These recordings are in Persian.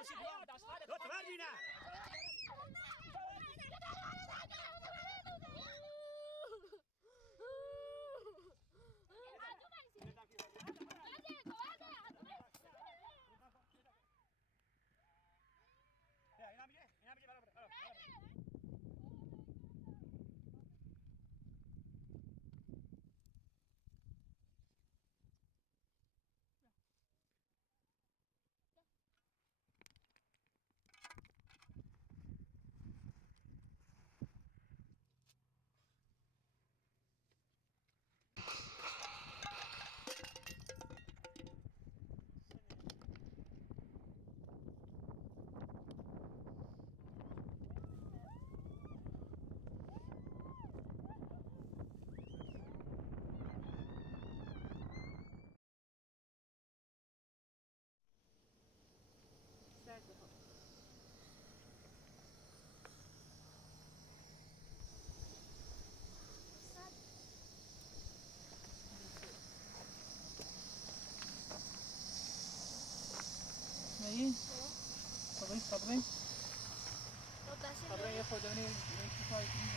لطفا ببینم نهی؟ صبری؟ صبری یه خودانی کفایی کنی؟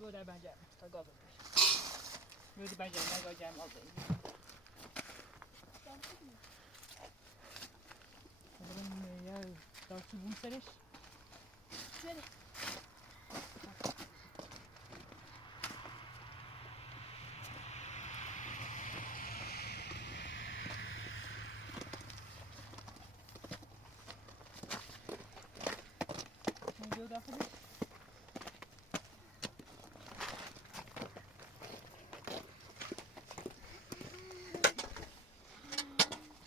Bữa đây bạn dạy, thôi gọi về. Bữa đi bạn dạy, này gọi dạy mọi người. Bugün ya, dağıtı bunu sereş. Şöyle. Ne diyor da kadar?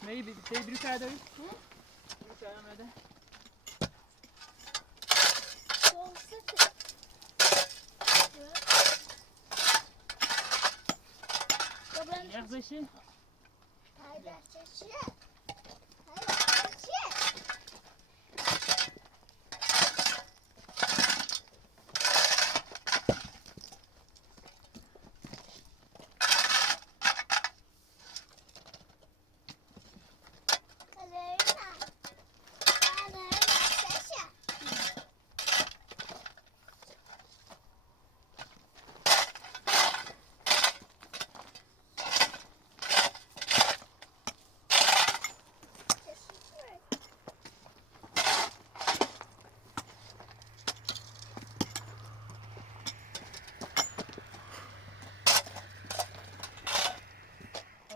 Maybe they bir kere değil. Bir kere nerede? Yaklaşın.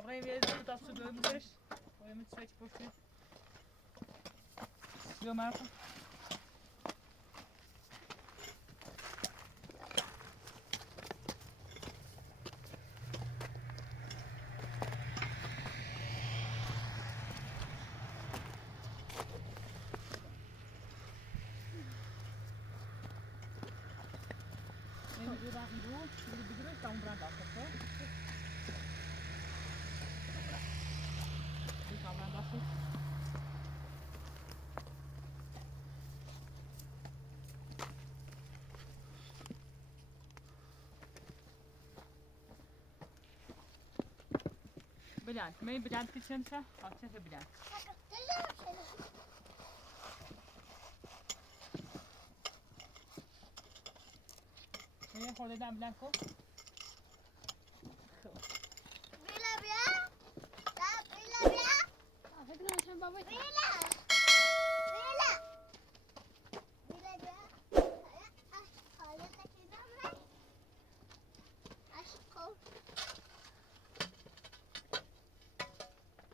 Buraya bir yere tutup su dövmüşler. Oraya mı çiçek boşluyor? Yok Marco. Neem je daar een boel? Jullie bedoelen dan brand af, hè? Ik ga brand af. Bedankt. Mee bedankt, Vicenza. Wat zeggen bedankt? Meneer, gewoon dit aan bedankt, hoor.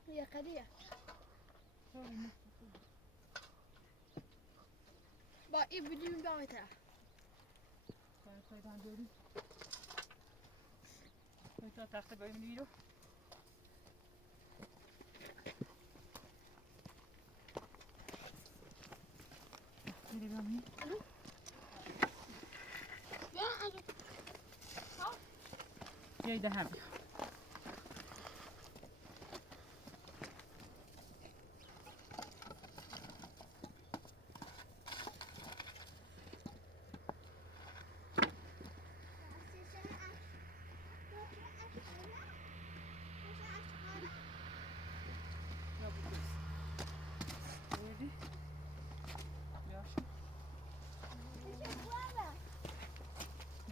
يا قدية باقي بدون بعتها Kaydan gördüm. Kaydan tahta bölümünü yiyor. Nereye ben يا Gel ایده همین.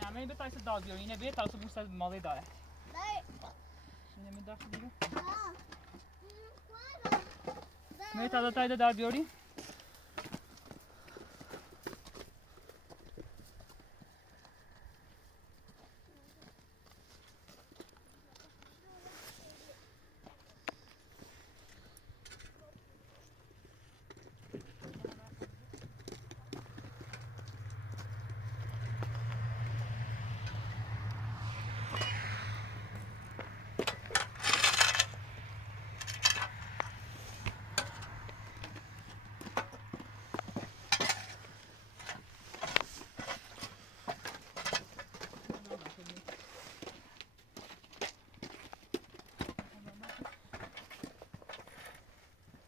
نه من بتایست داد بیاری اینه بیه تاسو بوست مالی داره. اینه من داخل بیرون. من تا داد داد بیاری.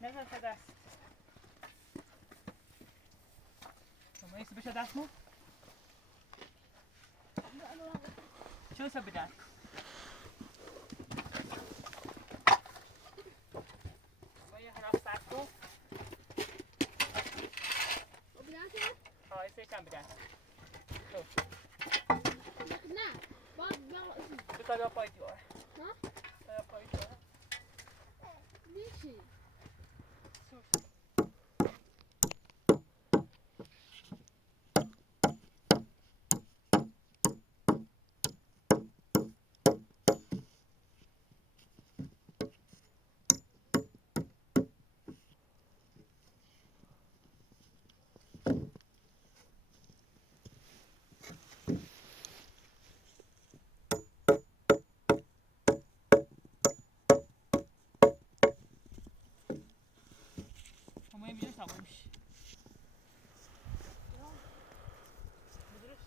نزن تا دست. شما ایسا بشه دست مو؟ چه ایسا بدن؟ باید هر از سرد کن. بدن که؟ ها ایسا یکم بدن. نه باید بتا بیا پای دیوار. ها؟ بیا پای دیوار. میشی Ama en bilir tamammış. Biliriz.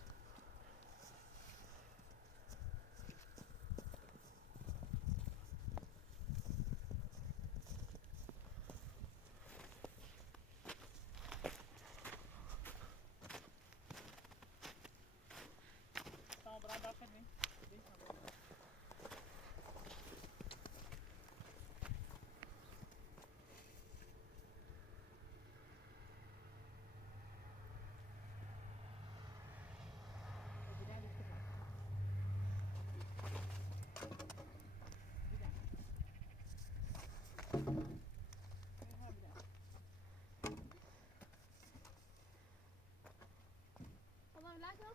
Tamam bırak daha fedin. Tamam lekker.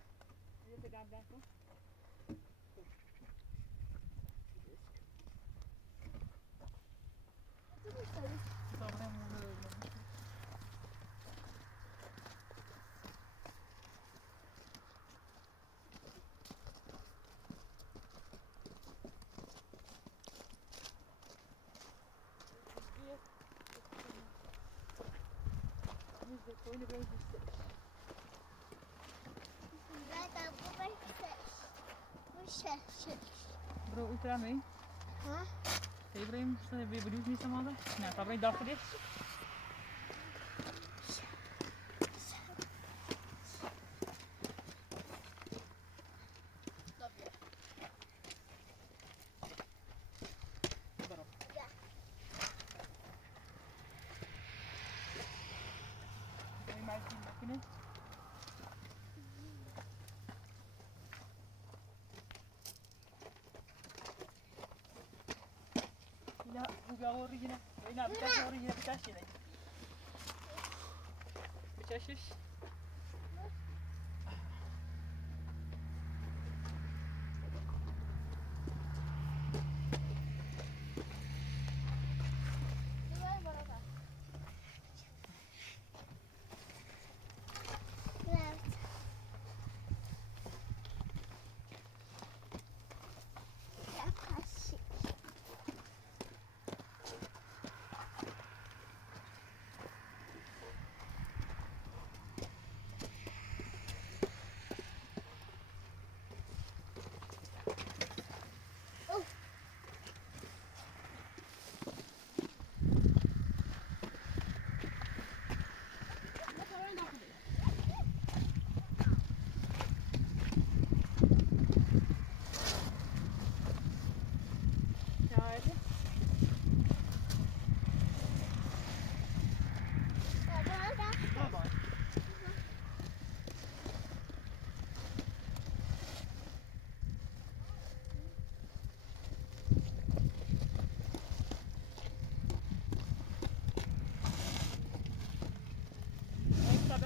Even gaan blijven. Wat is dat? Koyunu böyle göster. Bro, ultra mee. Ha? Ibrahim, weer bedoeld niet allemaal. Nou, dat ben je dag voor dit. Ja, hoe hoor je nou? Nou, bekijken hoor je naar bekijken. Bekijkjes.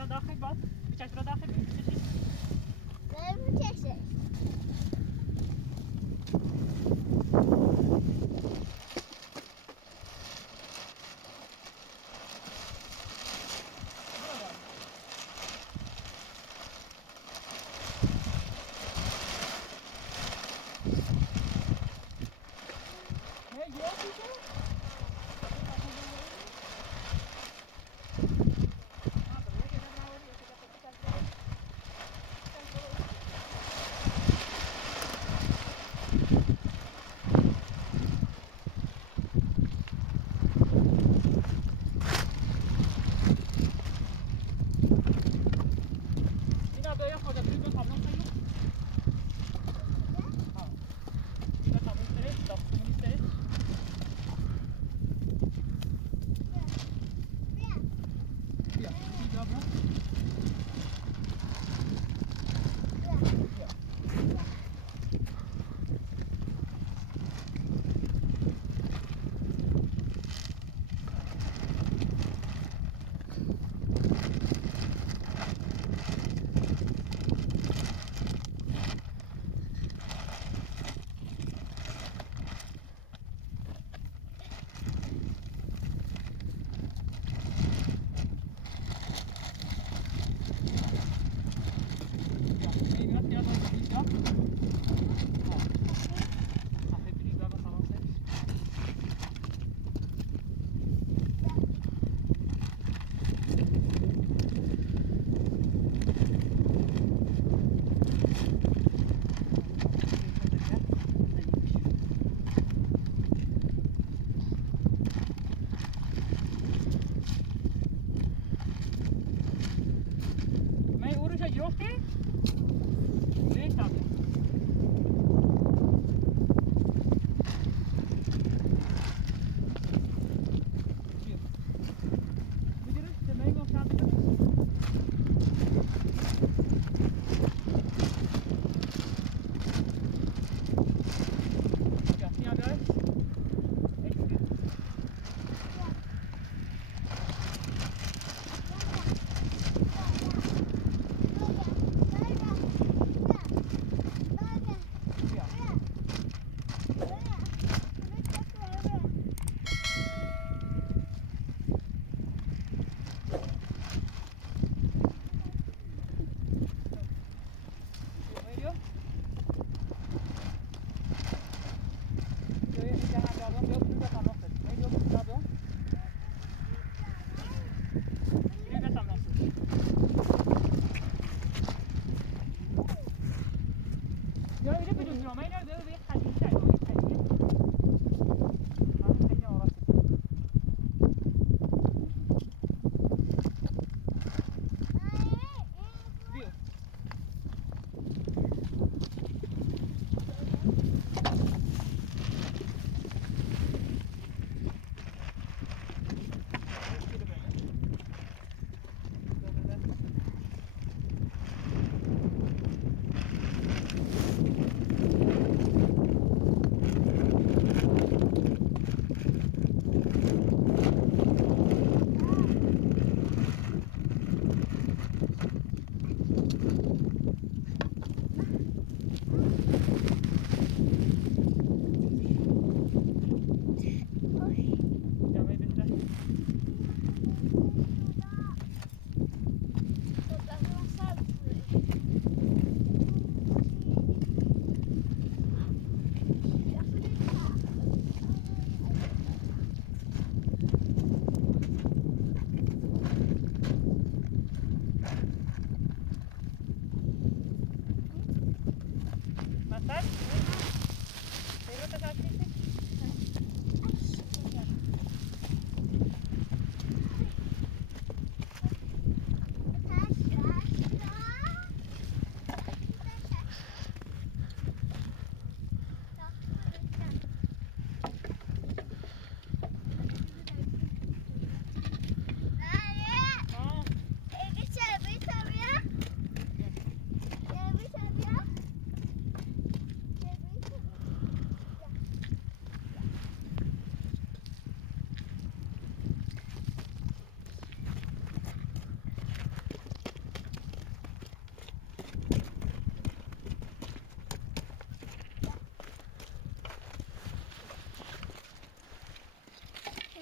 برا داخل باز بچش برا داخل ببین چشی نمی چشه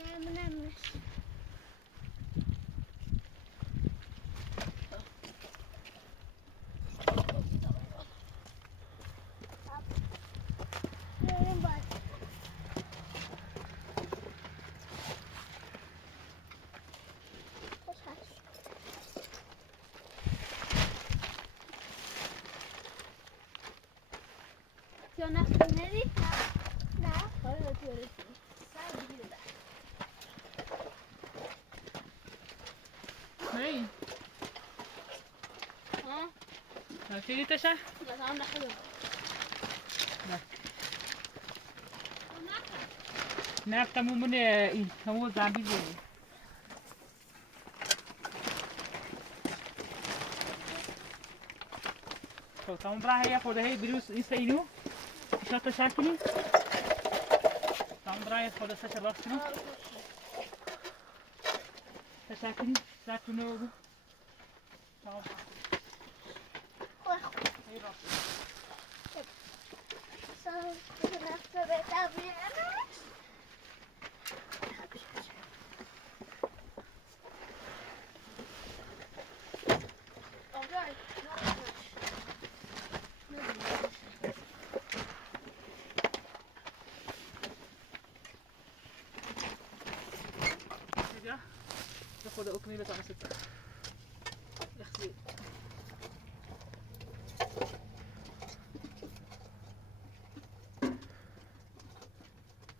Önemli. Yarın bak. Koşar. Jonas, nereye? Ne? Hayır, öğretmenim. Sen bir de. Nej. Ha? Här ser lite så. Ya tamam da kalın. Nerede mu ne in? Kamu zambi diye. So, tam draaien voor de hele virus in Steno. Is dat de zakje? Tam draaien voor de sessie lastig. De zakje, zakje nodig. Tam. Heel lastig. Sen Jonas da bekleyelim. Okay. Ja. Dan voor de ook meer dat aan zitten. Echt zie.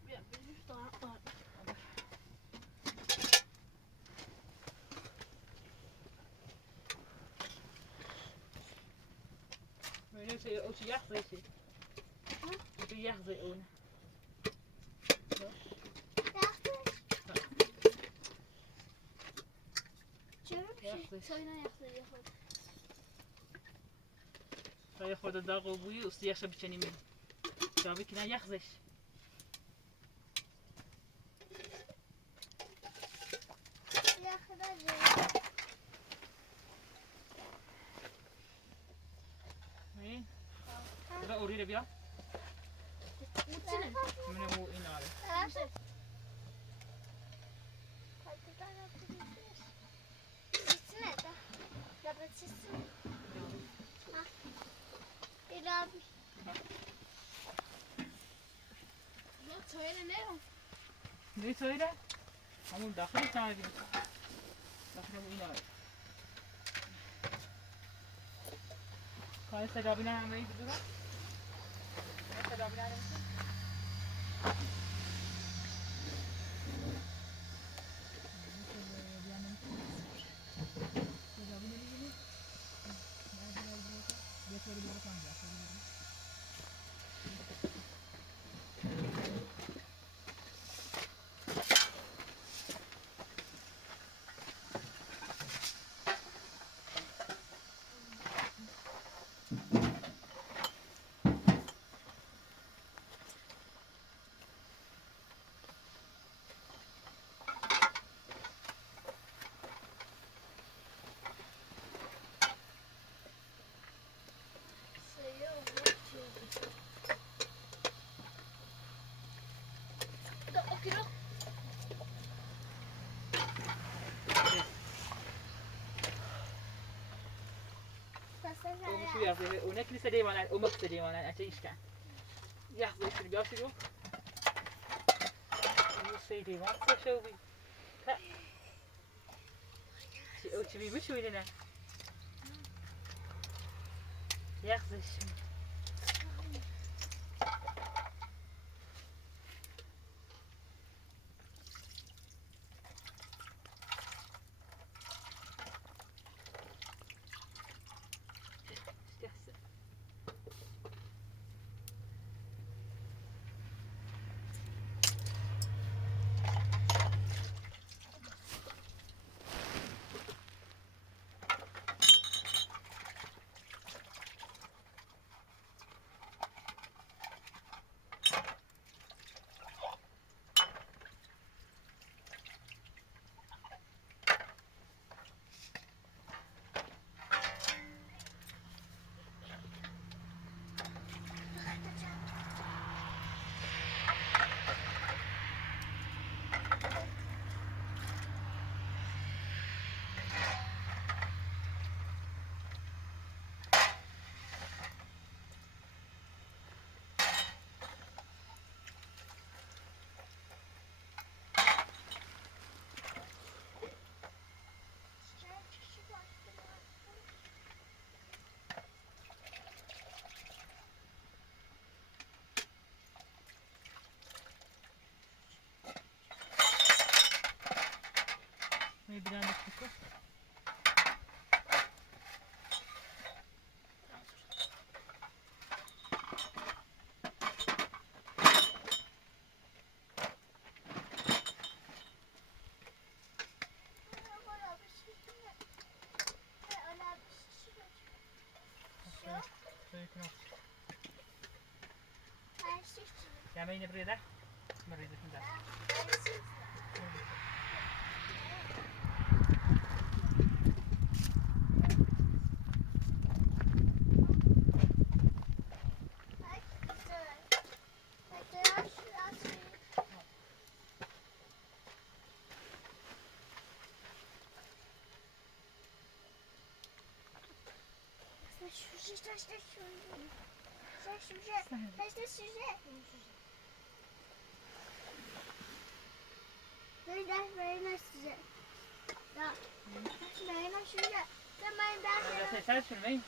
Ja, bir daha var. Maar nu zie je ook de jacht is. De jacht is ook. Saya خود داغ بوی استیاش بچنی می. جوابی که نه یخزش. می. را اوری رو بیا. من مو این آره. Ne söyle? Ama dakika tane değil. Dakika bu in آره. کار سرابی نه همه ایده بگم سرابی نه نمیشه هناك لسه دايما ومقصد دايما اعيش كان يحظى يصير بيوصلوا يصير دايما شو بي لا شو تبي مش ويننا يحظى شو Ja, men bredde. Men bredde inte där. Very nice today. Yeah. Very nice today. Come on back. Det är så för mig.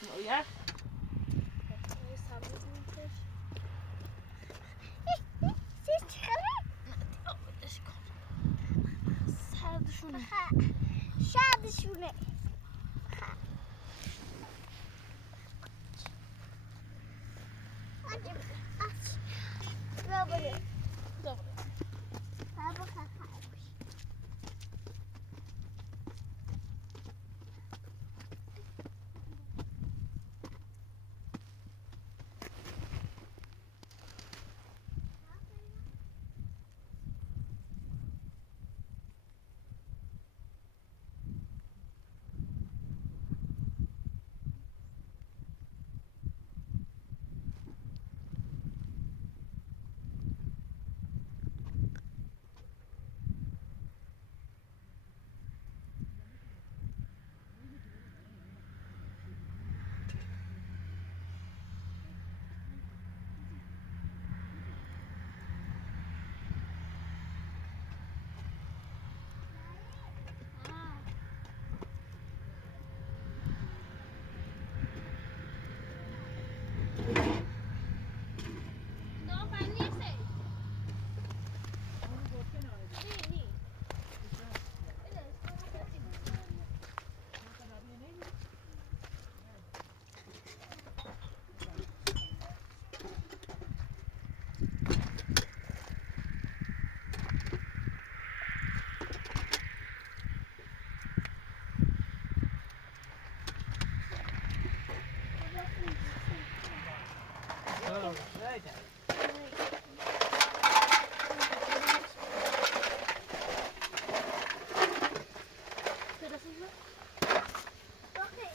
Det är ja. Schade شونه. Dobry. Dobry. Albo haha.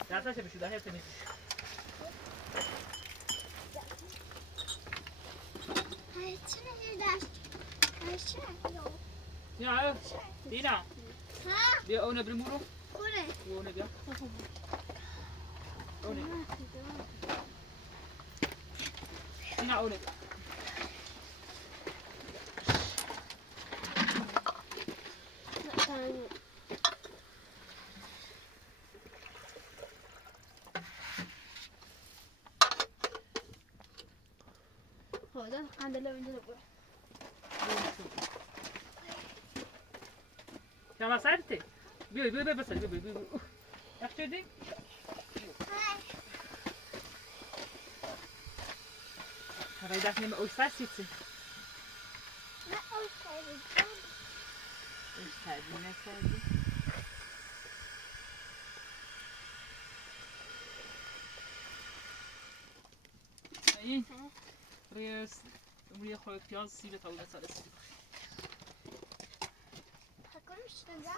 Detta ska vi skjuta helt enkelt. Ja, Tina. Dia ona bermuru. Boleh. Dia ona dia. Ona. Tina ona. هذا عندنا من جنوب. Kan särte? Bjöj bäst bjöj. Efter det. Har du där med oss fast sitter? Nej, okej. Oss här nästa. Nej. Res. Om خود پیاز سیب تا اون سال سیب. هاكلش تنزع.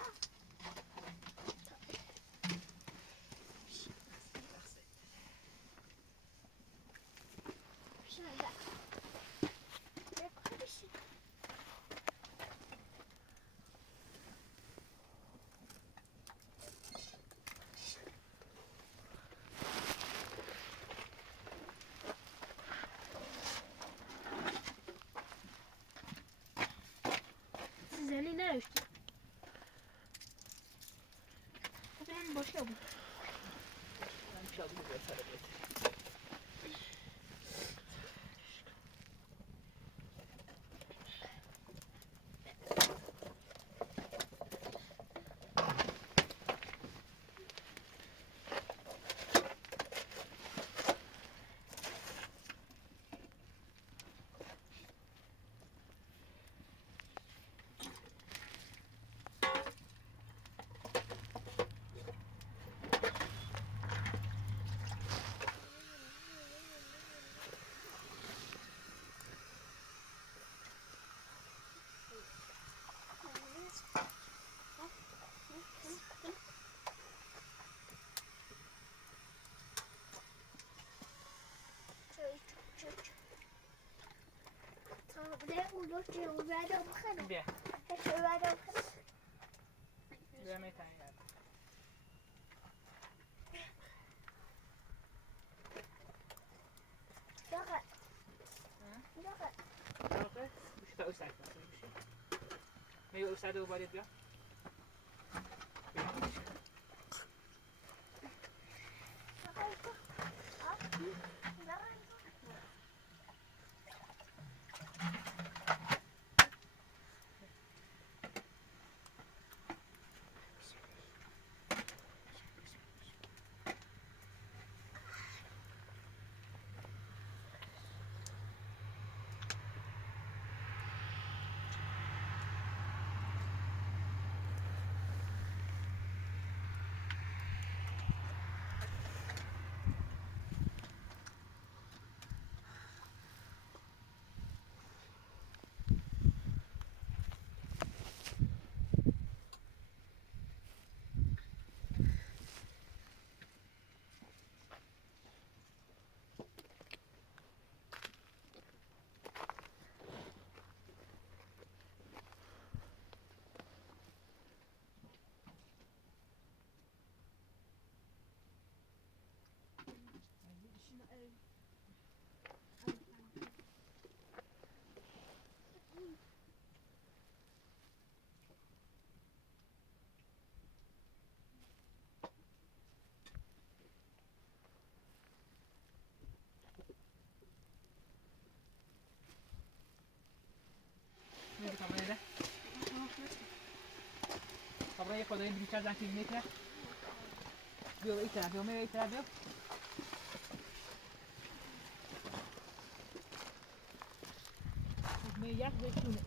Zeli ne işte? Ben boşa bu. Ben çaldım mesela. دوستی اومدم خانم. بیا اومدم بیا میتونی یاد دقیق. اوکی بشه تا اوسط بشه می اوسط رو باید بیا میگه کاملا ده کاملا یه خدایی بیشتر زن کیلومتر بیا این طرف بیا می این طرف بیا می یک بشونه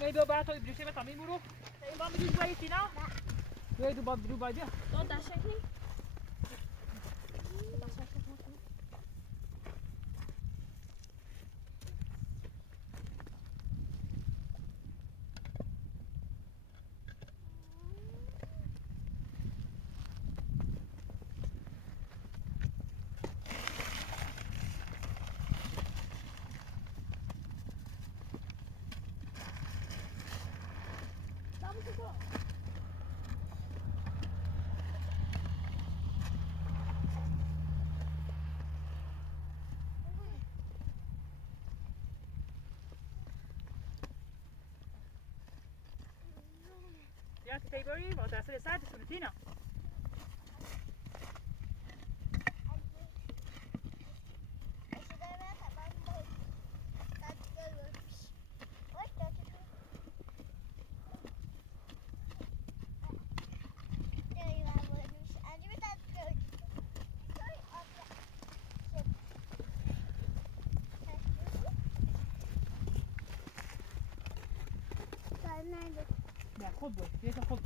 می دو بعد توی بریشه بتا می برو این با میدونی باید اینا بیا دو با برو باید بیا دو داشتی؟ بیا که بری با دسته سرد سونتینا بیا خود بود بیا که خود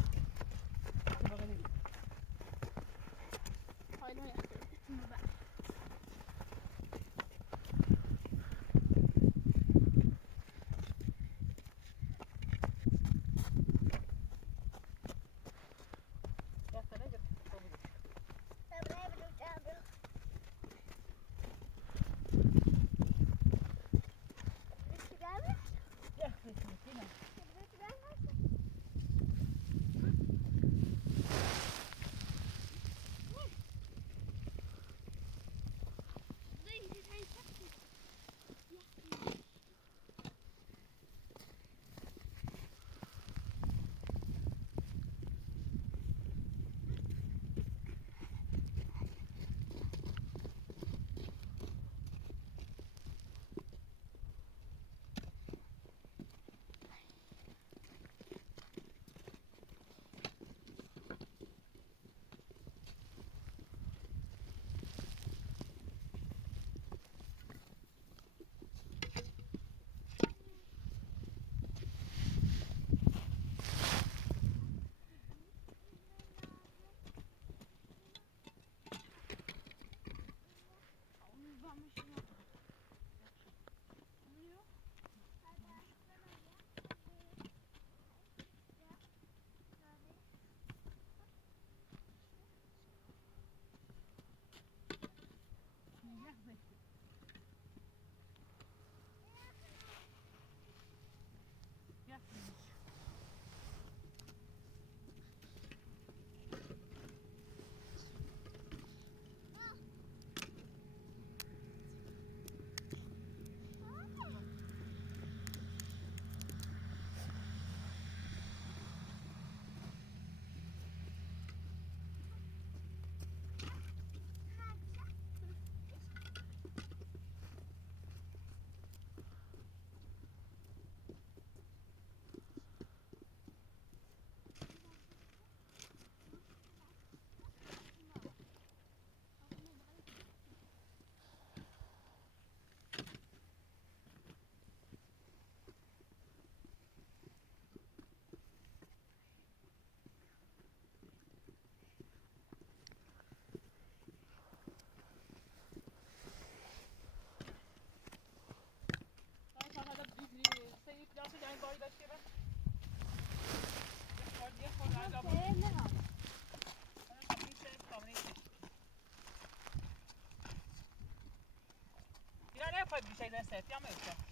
fai bici da sette, a me c'è.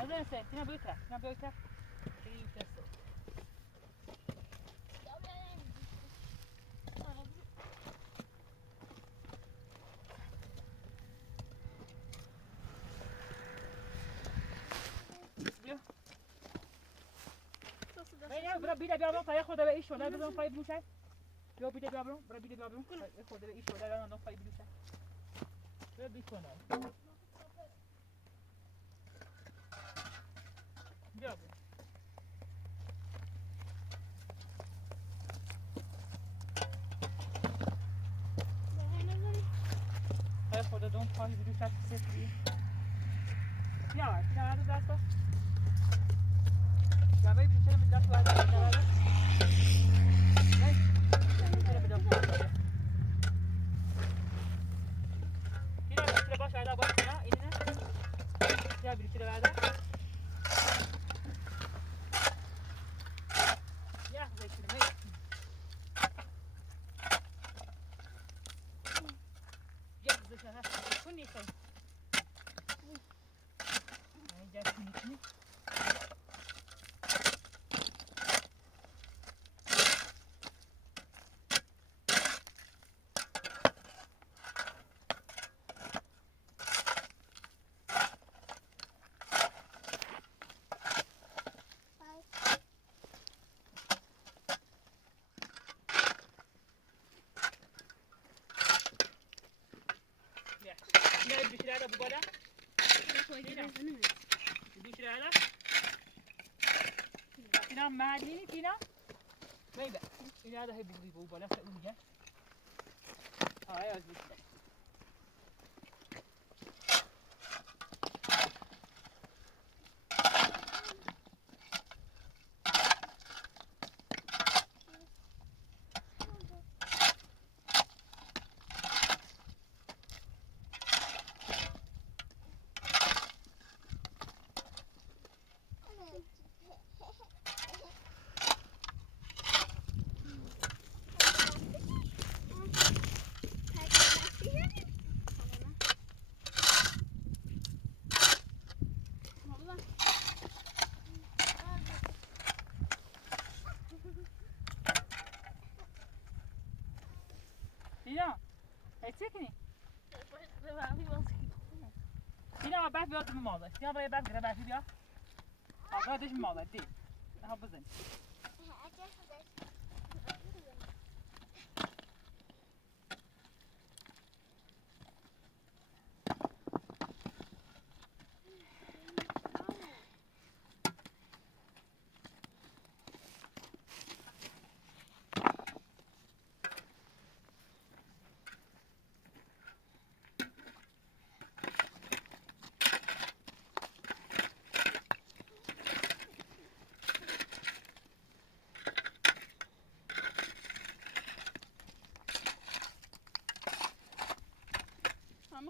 Adesso, fino a butta, fino a butta. Sì, questo. برا بیده بیابرون پای خود به ایش شده بدون پای بلوشه بیا بیده بیابرون برا بیده بیابرون خود به ایش شده بدون پای بلوشه بیا بیکنه بیا بیا پای خود دون پای بلوشه سفری بیا بیا دست کن جامعه بلوشه رو دست ورده Ya bir kere verdi. Ya zekirme. Ya zekirme. Bu ne şey? Ne yapıyorsun? Ya bir kere bu kadar. Bir kere Fina معدنی فینا میبه این هذا هي بيجي بو بالا سأقول هاي از بیشتر فینا هیچی فینا بعد بیاد ماذا فینا برای بعد گره بعد بیا آقا دش ماذا دی ها بزن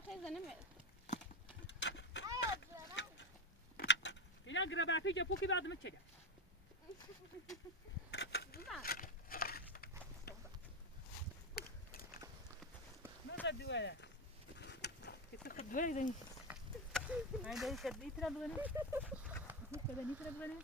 خیلی نمیاد. اینا گربه پیچ پوکی بعد میچگه. نه دوره. کسی دوره زنی. این داری شد نیتر بزنی. نیتر بزنی.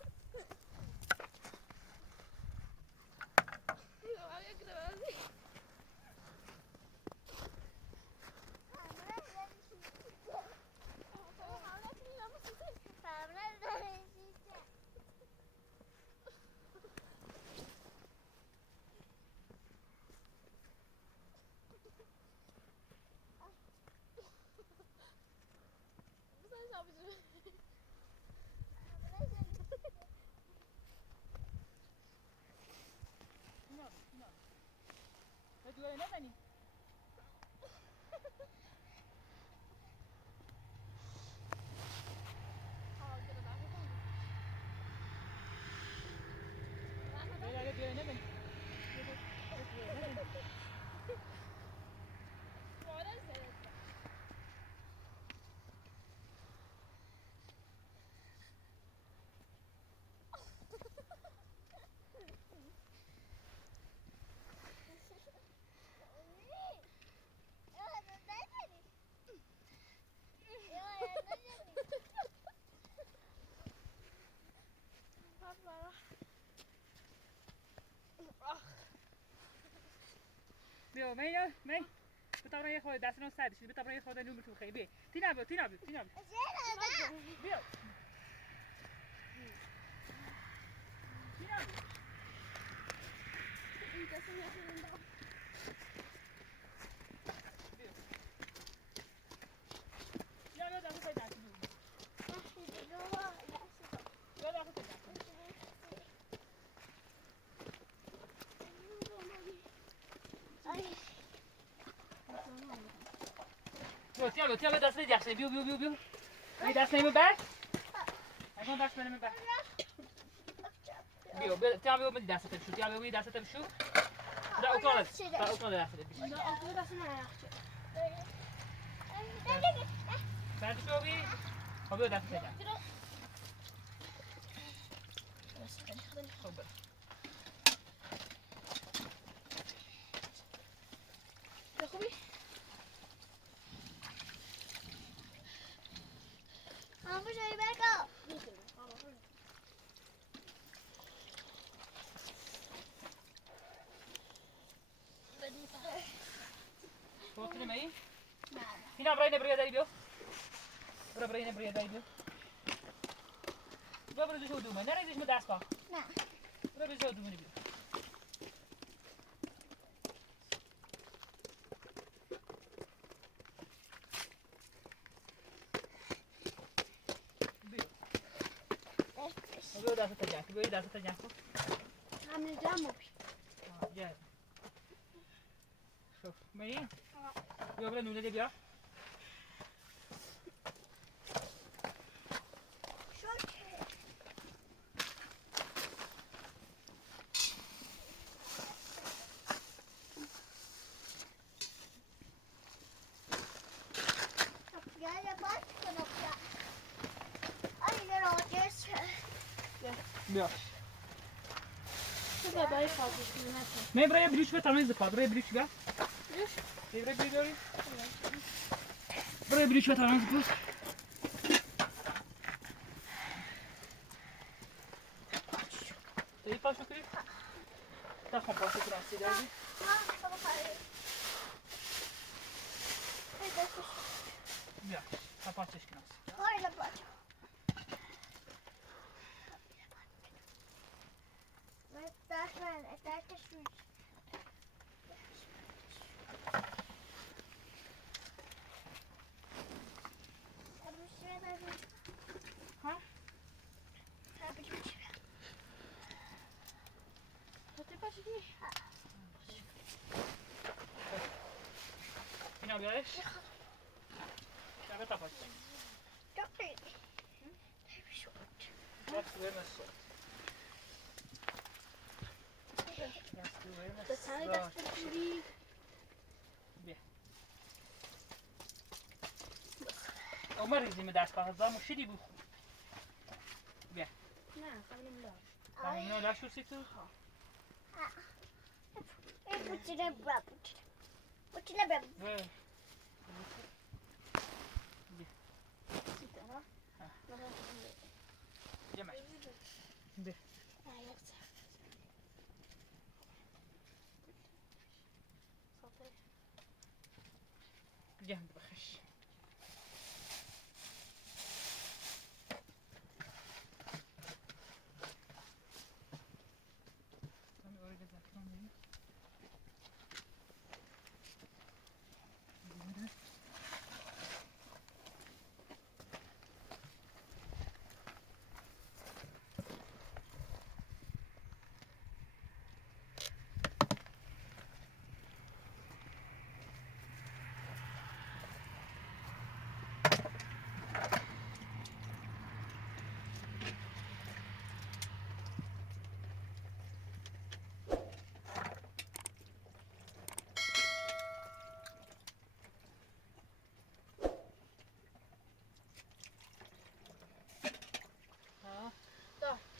دوره نزنی. بیا می بتابرم یه خورده دستم سرد شد بتابرم یه خورده نون بتو خیلی بی تینا بیا بیا بیا Tiens, دست بده دست بیو می دست نمیو بر اگه دست منم بر بیو می دست تبشو بیو می دست تبشو دا اوکال دست تبشو دا اوکال دست نه بعد شو بی خب بیو دست تبشو خب خوبی Aku cari backup. Kau tu ni mai? Sini abrai ni beri dari bio. Abrai ni beri dari bio. Dua beri tu mana? Nari tu das kau. Nah. Dua beri tu mana bio? Bio dah seterjang. Kami jamu. Ya. Şuf, mai? Bio beri nune dia bio. Bia. Chyba baj chodzić, nie na to. Mai vrei brici pe tamam zăpat, vrei brici bia? Vrei brici ori? Vrei brici pe tamam zăpat? Te-ai faci o cred? Da, cum poate să tragi de aici? Bia, să faci și nas. Hai la pace. Bine, Bia, ce avea ta faci? To cały czas ten drzwi. Bia. ما ریزیم دست پس مشکلی بود. بیا. نه خانم لا. خانم لا شو سی تو. بچه برا بچه برا. بیا مش. بیا. جهد بخش.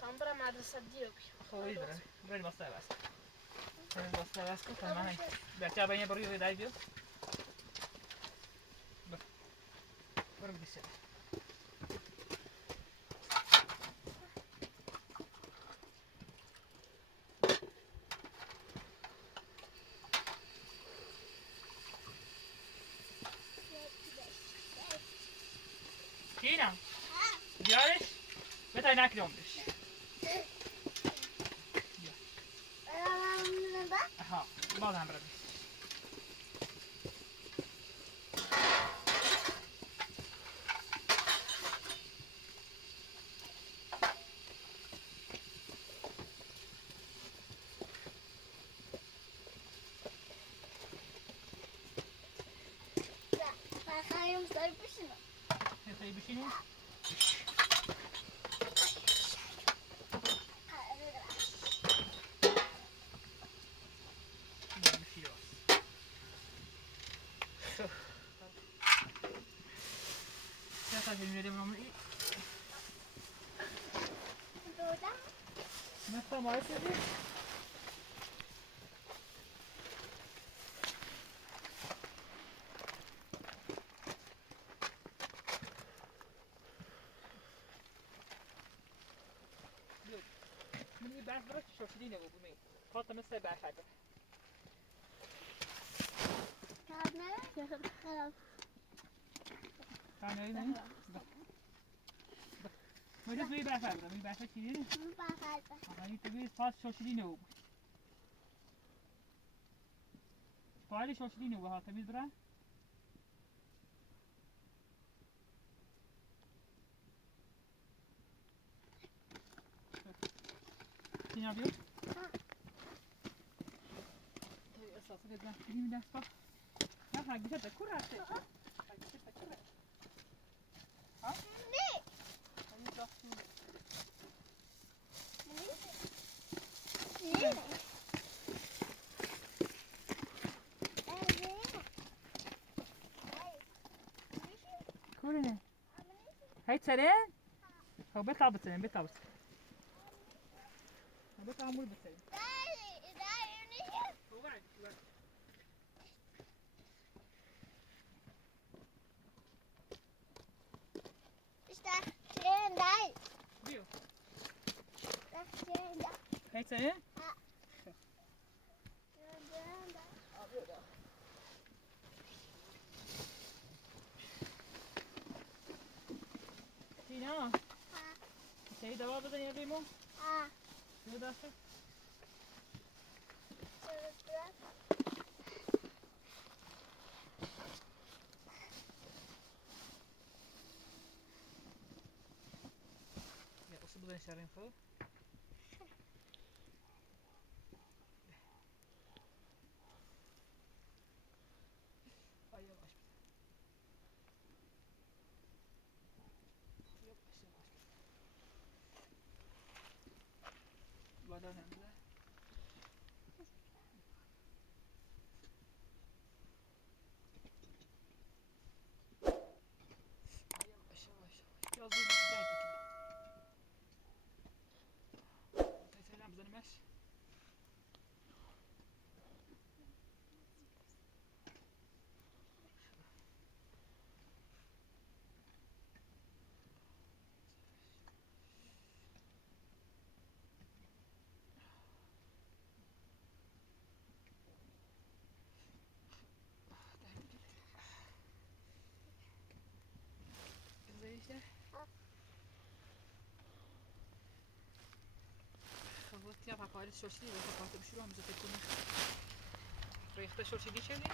Tam برای مدرسه دیو بیا. خوبی برای برای واسه بس. برای واسه بس که تمام. بچه باید بروی دای بیو. برو بیشه. کینا؟ بیارش؟ بتای نکردمش. ها، باز هم برای. بخوایم سر بشینم. سری بشینیم؟ مثلا ما رسیدیم. منی بحث برای شوشیدی نبود می. خاطر مثل بحث کرد. نه خلاص. کانایی نه. مجلس می بحث کرد. می بحث چیزی نه. آخری تو بیش خاص شوشیدی نبود. پایلی شوشیدی نبود ها تمیز برای. کینا بیو. اساسا که دست کنیم دست با. نه هرگز تکور هستی. هرگز تکور. ها؟ نه. همین دست. نه. کورنه. هاي تسرين؟ هو بيطلع بتسرين بيطلع بتسرين. هو بيطلع عمود بتسرين. هو قاعد. بيو. هاي تسرين؟ تينا. تي دوا بدن يا بيمو. شو داشته؟ يا قصة بدن شارين فوق. أيوة أشبه. يب أشبه. بدن هذا. همش زيشه خلاص يا بابا شو شيء بابا بشو عم تكوني ريحته شو شيء دي شلي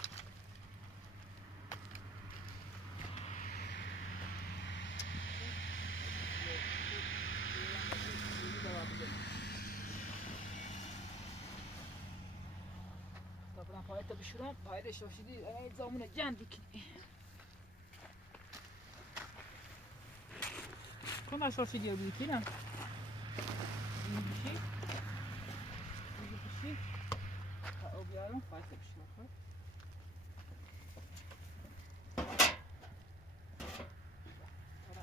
طبعا فايته بشرام فايده شو شيء دي انا زامونه جنبك كم شو شيء دي بيكي نا بيشي بيشي او بيارم فايته بشرام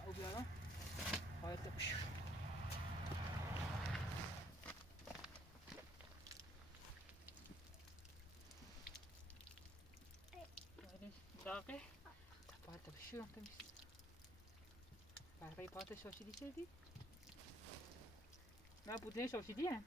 او بيارم فايته بشرام داقه فايته بشرام تمشي برای پات شاشیدی چه دی؟ نه بودنه شاشیدی هم؟